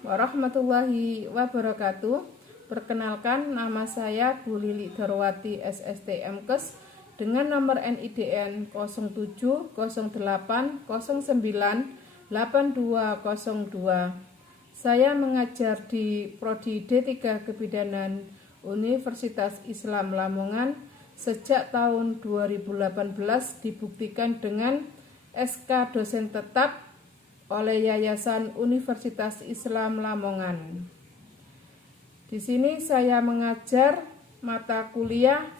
warahmatullahi wabarakatuh. Perkenalkan, nama saya Bu Lili Darwati SST MKes dengan nomor NIDN 0708098202. Saya mengajar di Prodi D3 Kebidanan Universitas Islam Lamongan sejak tahun 2018, dibuktikan dengan SK dosen tetap oleh Yayasan Universitas Islam Lamongan. Di sini saya mengajar mata kuliah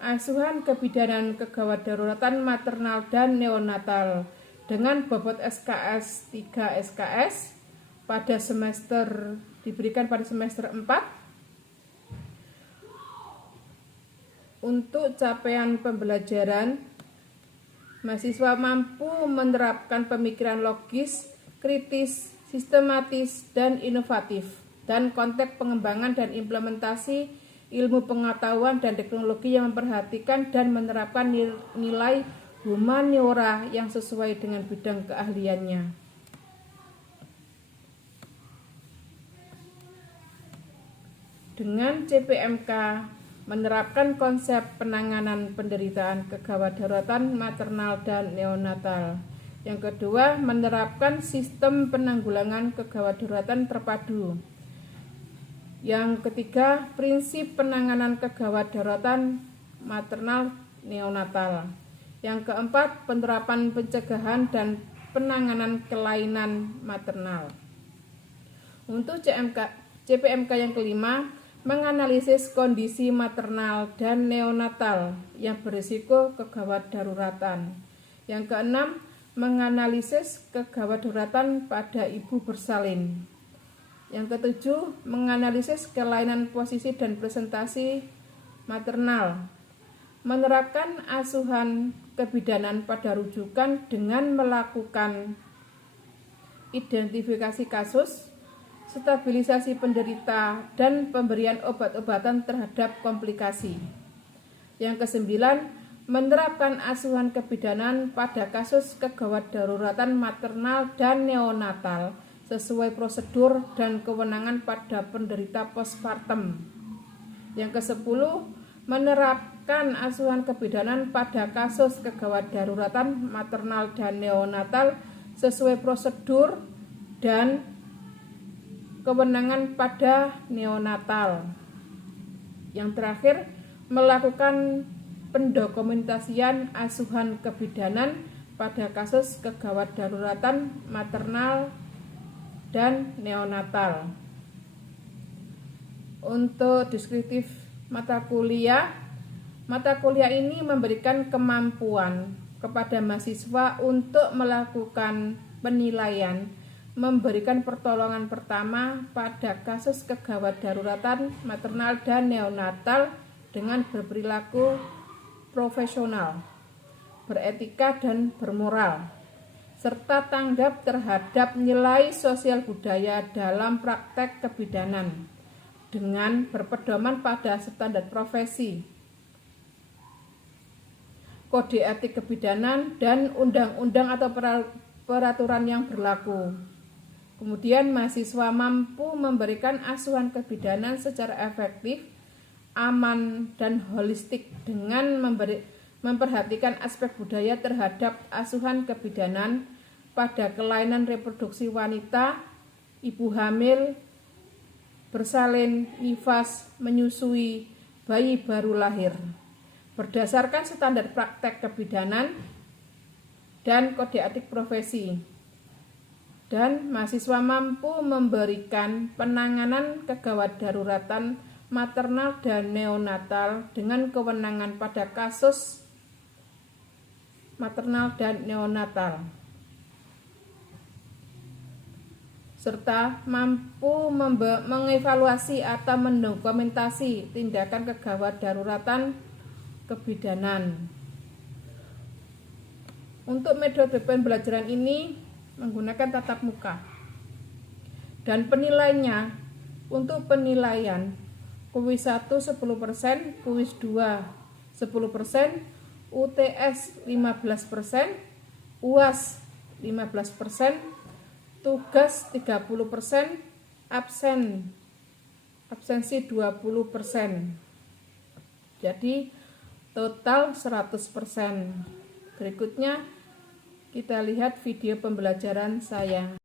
Asuhan Kebidanan Kegawat Daruratan Maternal dan Neonatal dengan bobot SKS 3 SKS pada semester diberikan pada semester 4. Untuk capaian pembelajaran, mahasiswa mampu menerapkan pemikiran logis, kritis, sistematis, dan inovatif, dan konteks pengembangan dan implementasi ilmu pengetahuan dan teknologi yang memperhatikan dan menerapkan nilai humaniora yang sesuai dengan bidang keahliannya. Dengan CPMK menerapkan konsep penanganan penderitaan kegawat daruratan maternal dan neonatal. Yang kedua, menerapkan sistem penanggulangan kegawat daruratan terpadu. Yang ketiga, prinsip penanganan kegawat daruratan maternal neonatal. Yang keempat, penerapan pencegahan dan penanganan kelainan maternal. Untuk CPMK yang kelima, menganalisis kondisi maternal dan neonatal yang berisiko kegawat daruratan. Yang keenam, menganalisis kegawat daruratan pada ibu bersalin. Yang ketujuh, menganalisis kelainan posisi dan presentasi maternal. Menerapkan asuhan kebidanan pada rujukan dengan melakukan identifikasi kasus, stabilisasi penderita, dan pemberian obat-obatan terhadap komplikasi. Yang kesembilan, menerapkan asuhan kebidanan pada kasus kegawat daruratan maternal dan neonatal sesuai prosedur dan kewenangan pada penderita postpartum. Yang kesepuluh, menerapkan asuhan kebidanan pada kasus kegawat daruratan maternal dan neonatal sesuai prosedur dan kewenangan pada neonatal. Yang terakhir, melakukan pendokumentasian asuhan kebidanan pada kasus kegawat daruratan maternal dan neonatal. Untuk deskriptif mata kuliah ini memberikan kemampuan kepada mahasiswa untuk melakukan penilaian, memberikan pertolongan pertama pada kasus kegawat daruratan maternal dan neonatal dengan berperilaku profesional, beretika dan bermoral, serta tanggap terhadap nilai sosial budaya dalam praktek kebidanan dengan berpedoman pada standar profesi, kode etik kebidanan, dan undang-undang atau peraturan yang berlaku. Kemudian mahasiswa mampu memberikan asuhan kebidanan secara efektif, aman, dan holistik dengan memperhatikan aspek budaya terhadap asuhan kebidanan pada kelainan reproduksi wanita, ibu hamil, bersalin, nifas, menyusui, bayi baru lahir, berdasarkan standar praktek kebidanan dan kode etik profesi. Dan mahasiswa mampu memberikan penanganan kegawat daruratan maternal dan neonatal dengan kewenangan pada kasus maternal dan neonatal, serta mampu mengevaluasi atau mendokumentasi tindakan kegawat daruratan kebidanan. Untuk metode pembelajaran ini menggunakan tatap muka, dan penilaiannya untuk penilaian kuis 1 10%, kuis 2 10%, UTS 15%, UAS 15%, tugas 30%, absensi 20%. Jadi total 100%. Berikutnya kita lihat video pembelajaran saya.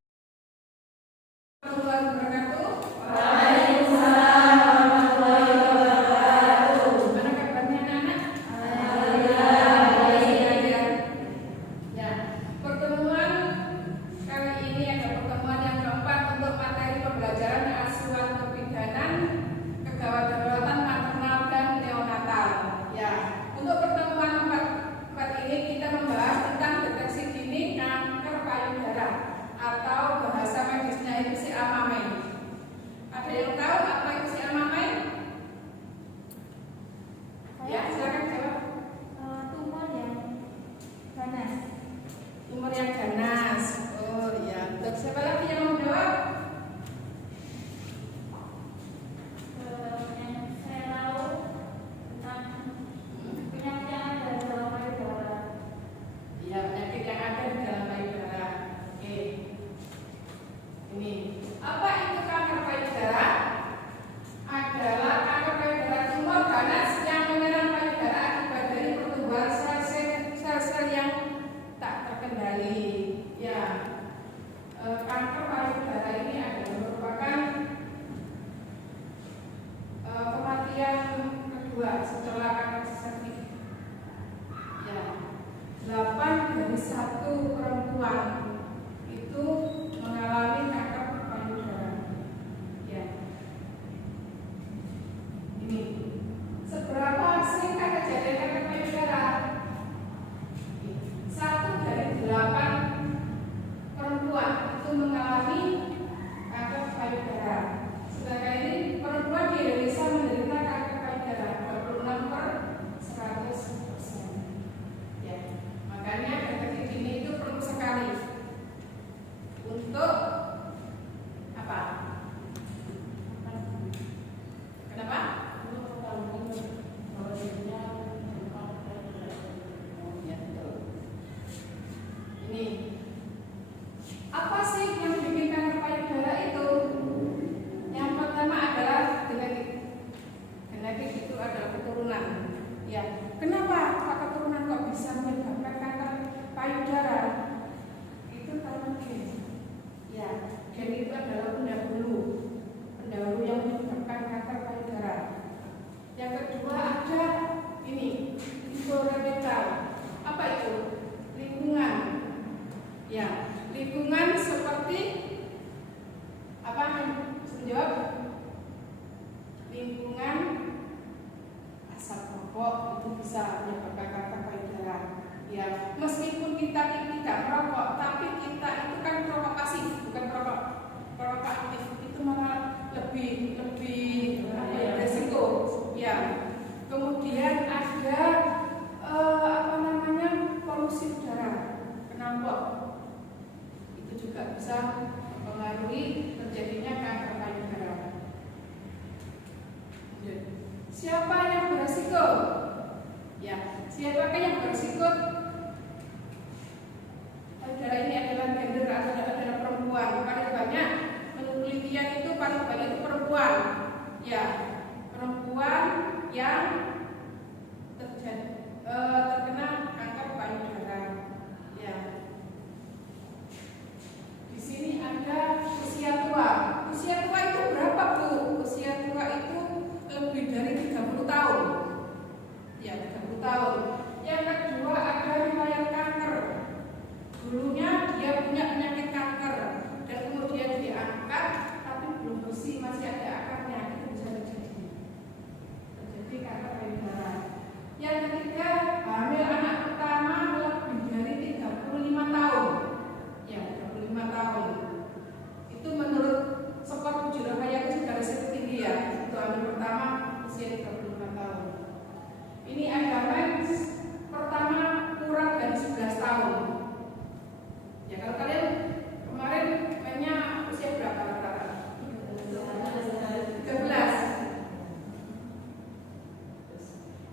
Tumor yang ganas. Oh ya. Siapa lagi yang mau jawab? Yang saya tahu tentang penyakit yang ada di dalam payudara. Iya, penyakit yang ada di dalam payudara. Oke. Ini apa itu kanker payudara? Adalah kanker payudara tumor ganas yang menyerang payudara akibat dari pertumbuhan sel-sel yang tak terkendali. Ya, kanker payudara ini adalah merupakan kematian kedua setelah kanker serviks. Ya, 8 dari 1 perempuan itu mengalami kanker payudara. Ya, ini seberapa sering kejadian kanker payudara? 1 dari 8 perempuan itu mengalami kanker payudara. Sedangkan ini perempuan di Indonesia menderita kanker payudara 26/100%. Ya, makanya deteksi dini itu perlu sekali untuk apa? Kenapa? Ya, betul. Ini apa sih yang bikin kanker payudara itu? Yang pertama adalah genetik. Genetik itu adalah keturunan. Ya, kenapa keturunan kok bisa menyebabkan kanker payudara? Itu karena gen. Ya, gen itu adalah pendahulu yang menyebabkan kanker payudara. Yang kedua ada ini environmental. Apa itu? Lingkungan. Ya, lingkungan seperti apa? Menjawab. Lingkungan asap rokok itu bisa menyebabkan kanker payudara. Ya, meskipun kita tidak merokok, tapi kita itu kan perokok pasif, bukan perokok aktif. Itu malah lebih resiko. Ya. Kemudian ada polusi udara, knalpot. Itu juga bisa mempengaruhi terjadinya kanker payudara. Siapa yang beresiko? Ya, siapakah yang beresiko? Payudara ini adalah gender, adalah perempuan. Paling banyak penelitian itu paling banyak itu perempuan. Ya, perempuan yang terkena kanker payudara. Ya. Di sini ada usia tua. Usia tua itu berapa, Bu? Usia tua itu lebih dari 30 tahun. Ya, 30 tahun. Yang kedua ada riwayat kanker. Dulunya dia punya penyakit kanker dan kemudian diangkat tapi belum bersih, masih ada akarnya. Itu bisa terjadi kanker payudara. Yang ketiga, hamil anak pertama lebih dari 35 tahun. Ya, 35 tahun. Itu menurut skor Surabaya itu sudah resiko tinggi ya. Itu hamil pertama usia 35 tahun. Ini ada mens pertama kurang dari 11 tahun. Ya, kalau kalian kemarin mensnya usia berapa rata-rata? 13.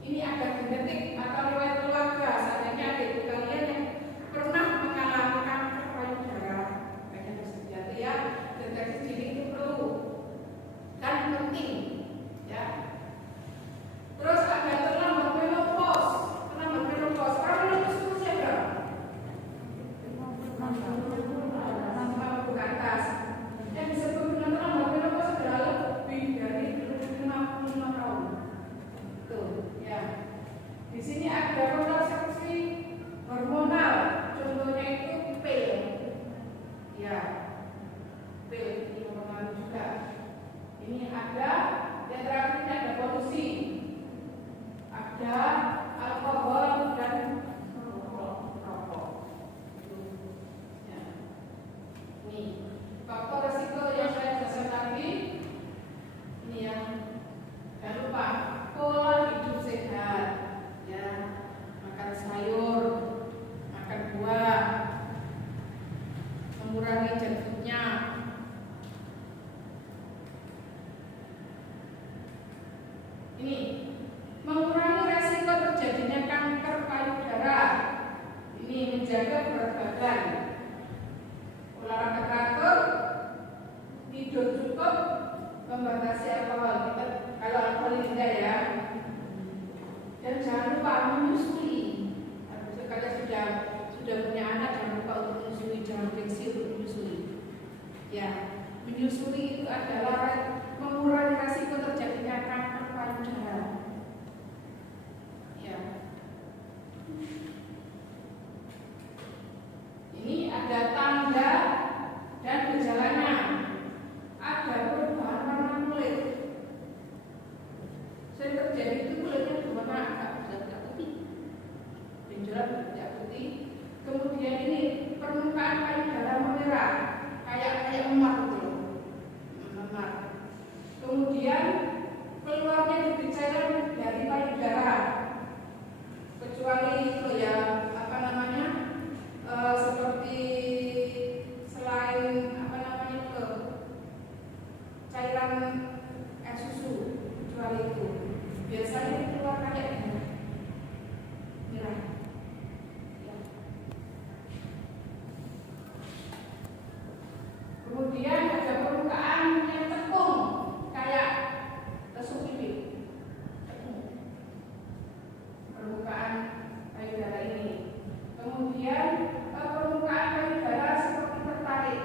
Ini ada genetik atau riwayat keluarga. Seandainya adik kalian yang pernah mengalami kanker payudara, kayaknya bersedia Ini mengurangi resiko terjadinya kanker payudara. Ini menjaga berat badan. Olahraga teratur, tidur cukup, membatasi alkohol. Kita kalau alkohol tidak ya. Dan jangan lupa menyusui. Kalau sudah punya anak, jangan lupa untuk menyusui, jangan gengsi untuk menyusui. Ya, menyusui itu adalah mengurangi resiko terjadinya kanker payudara. Ya. Ini ada tanda dan gejalanya. Ada perubahan warna kulit. Sering terjadi itu kulitnya berwarna agak putih, benjolan tidak putih. Kemudian ini permukaan payudara memerah, kayak memar gitu, memar. Kemudian keluarnya bibit cairan dari payudara, kecuali itu ya apa namanya seperti selain apa namanya itu cairan es susu, kecuali itu biasanya keluar kayak merah. Kemudian ada permukaan yang cekung kayak tusuk bibir, permukaan payudara ini. Kemudian permukaan payudara seperti tertarik.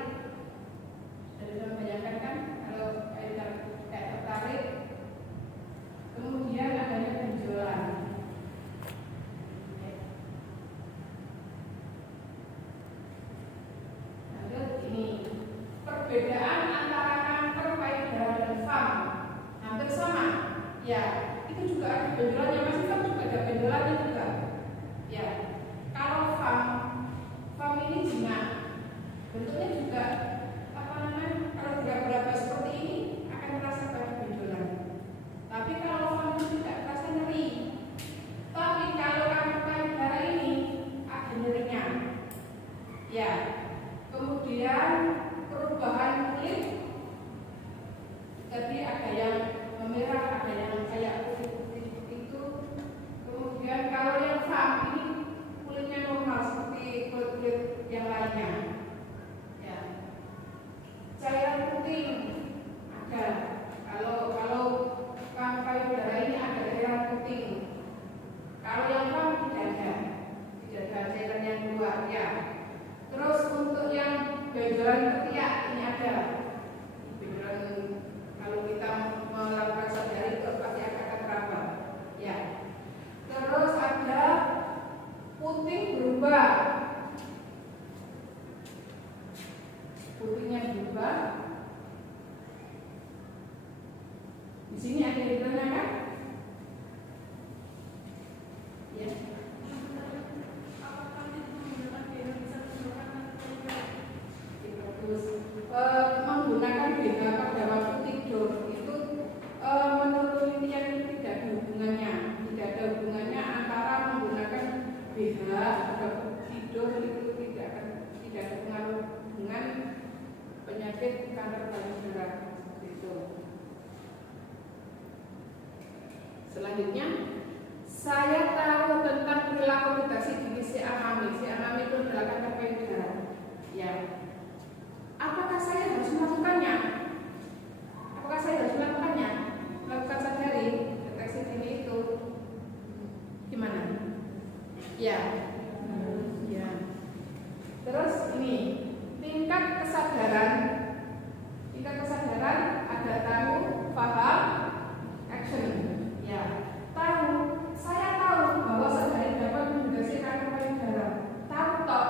Sudah bisa membayangkan kan kalau payudara kayak tertarik. Kemudian adanya benjolan. Lanjut ini perbedaan antara kanker payudara dan FAM hampir sama. Ya, itu juga ada benjolannya, masih FAM juga ada benjolannya juga. Ya, kalau FAM ini jinak, bentuknya juga apa namanya? Kalau berapa seperti ini akan terasa banyak benjolan. Tapi kalau FAM itu tidak terasa nyeri. Tapi kalau kanker payudara ini ada nyerinya. Ya, kemudian perubahan kulit, jadi ada yang memerah, ada yang kayak putih-putih itu. Kemudian kalau yang FAM ini kulitnya normal seperti kulit yang lainnya. Ya, cairan putih ada. Kalau kanker payudara ini ada cairan putih. Kalau yang FAM tidak ada cairan yang keluar. Ya. Terus untuk yang benjolan ketiak ini ada benjolan, kalau kita melakukan sehari itu pasti akan terambah. Ya. Terus ada putih berubah, putihnya berubah. Di sini ada hitungannya kan? Ya. Menggunakan BH pada waktu tidur itu menurut penelitian itu tidak ada hubungannya antara menggunakan BH pada tidur itu tidak ada pengaruh dengan penyakit kanker payudara itu. Selanjutnya, saya tahu tentang perilaku deteksi dini si Amami. Si Amami itu adalah kanker payudara. Ya. Apakah saya harus melakukannya? Melakukan sehari deteksi dini itu gimana? Ya. Ya. Terus ini tingkat kesadaran ada tahu, paham, action. Ya. Saya tahu bahwa sehari dapat mendeteksi kanker payudara. Tahu toh,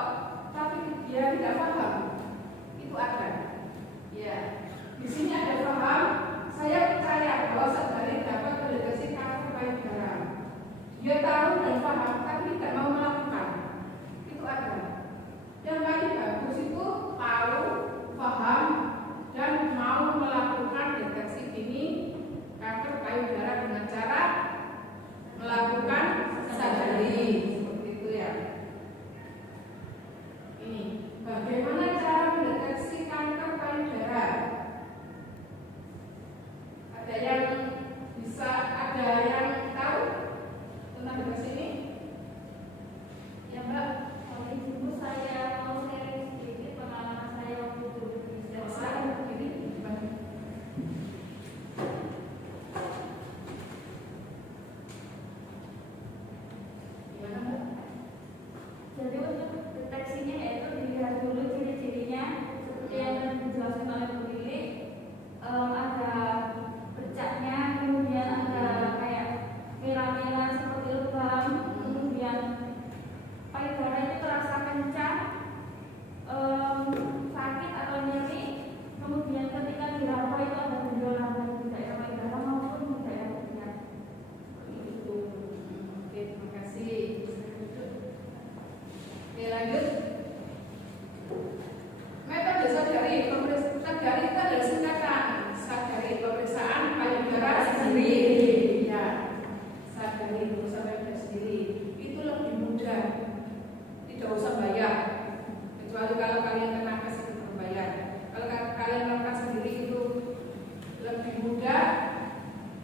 tapi dia tidak paham. Itu ada. Ya.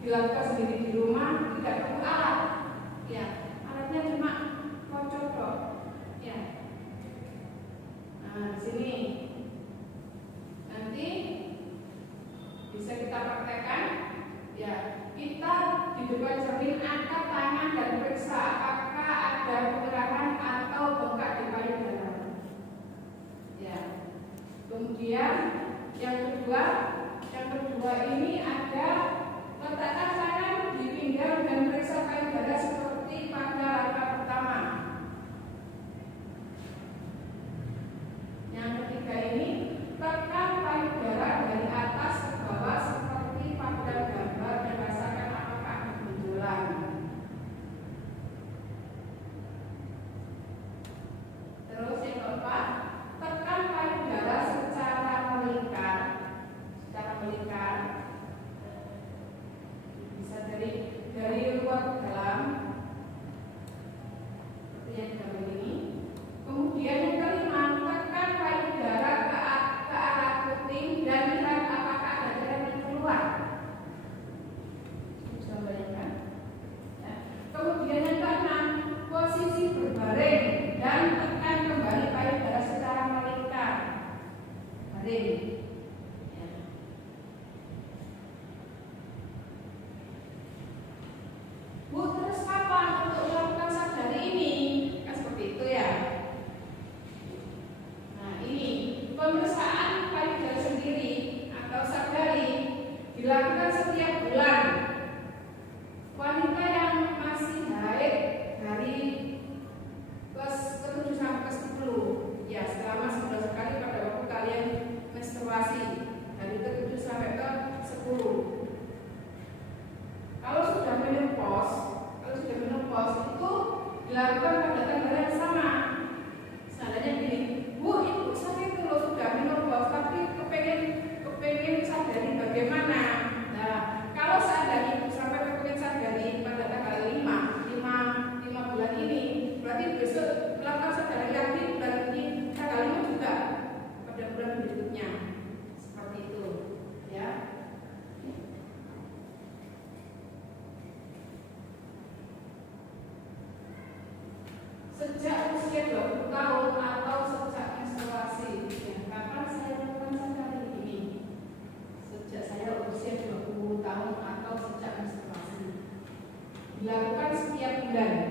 dilakukan sendiri di rumah, tidak perlu alat. Ya, alatnya cuma kocok. Ya. Nah, di sini nanti bisa kita praktekkan. Ya, kita di depan cermin angkat tangan dan periksa apakah ada pengerahan atau bengkak di payudara. Ya. Kemudian yang kedua ini ada letakkan tangan di pinggang dan periksa payudara seperti pada langkah pertama. Yang ketiga ini tekan payudara dari atas ke bawah seperti pada gambar dan rasakan apakah ada benjolan. Terus yang keempat, tekan payudara secara melingkar. Bisa dari luar ke dalam seperti yang gambar ini. Kemudian yang kelima, tekan payudara ke arah kuping dan lihat apakah ada darah yang keluar. Bisa bayangkan? Ya. Kemudian yang keenam, posisi berbaring dan tekan kembali payudara secara melingkar. Baring. Bu, terus kapan untuk melakukan sadari ini? Kan seperti itu ya. Nah, ini pemeriksaan payudara sendiri atau sadari dilakukan setiap bulan. Wanita yang masih haid dari ke-7 sampai ke-10, ya selama 11 kali pada waktu kalian menstruasi, dari ke-7 sampai ke-10. Kalau sudah menopause itu dilakukan pada tanggal yang sama. Seandainya gini, Bu, ibu saya itu loh sudah menopause tapi kepengen sadari bagaimana. Nah, kalau seandainya ibu sampai kepengen sadari pada tanggal 5 bulan ini, berarti besok melakukan sadari lagi bulan ini tanggal 5 juga pada bulan berikutnya. Seperti itu, ya. Sejak usia 20 tahun atau sejak menstruasi. Ya, kapan saya melakukan sadari ini? Sejak saya usia 20 tahun atau sejak menstruasi. Dilakukan setiap bulan.